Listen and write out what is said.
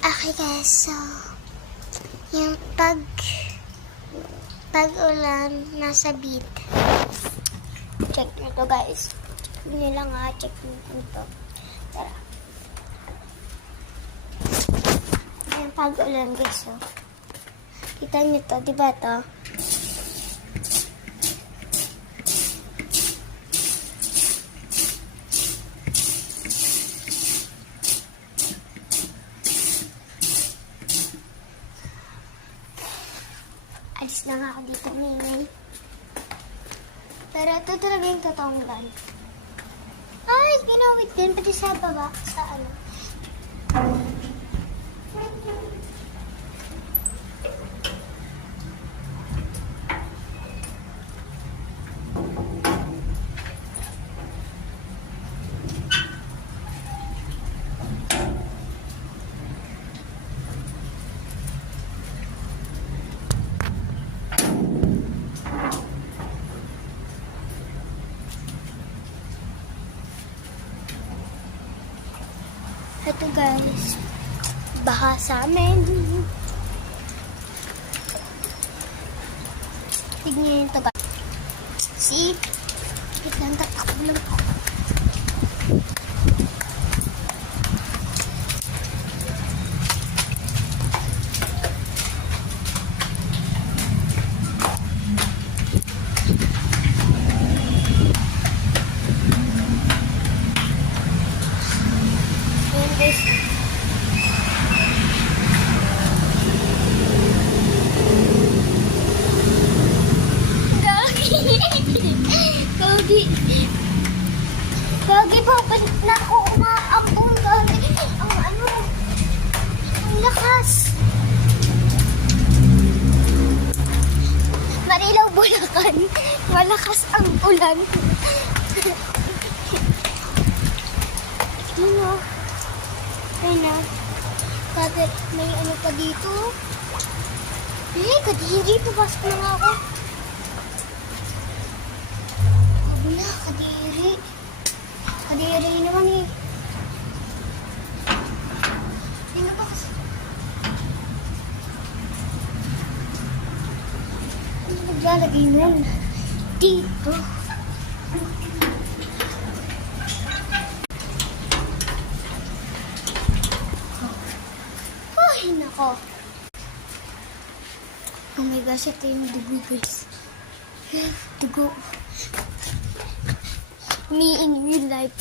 Okay guys, so yung pag-ulan nasa beat. Check nyo to guys. Check nyo lang ha. Check nyo to. Tara. Yung pag-ulan guys, so. Kita nyo to, diba to? Alis na nga ako dito ngayon. Pero ito talaga yung totoong ban. Ay, ginawit din. Pati sa baba. Sa ano. Ito guys, baha sa amin. Tignan nyo ito guys. See? Tignan, tatakbo lang ako. Gagi ba? Ba't na ako umaapong gagi? Ang ano? Ang lakas. Marilaw Bulacan. Malakas ang ulan. Ano? Ayun na. Bakit may ano pa dito? Kadiri. Papasok na nga ako. Wala, kadiri. Kadiri naman eh. Hindi ba kasi? Ano naglalagay nun? Dito. Ay, nako. Oh my gosh, ito yung dugo guys. Dugo. Me in real life.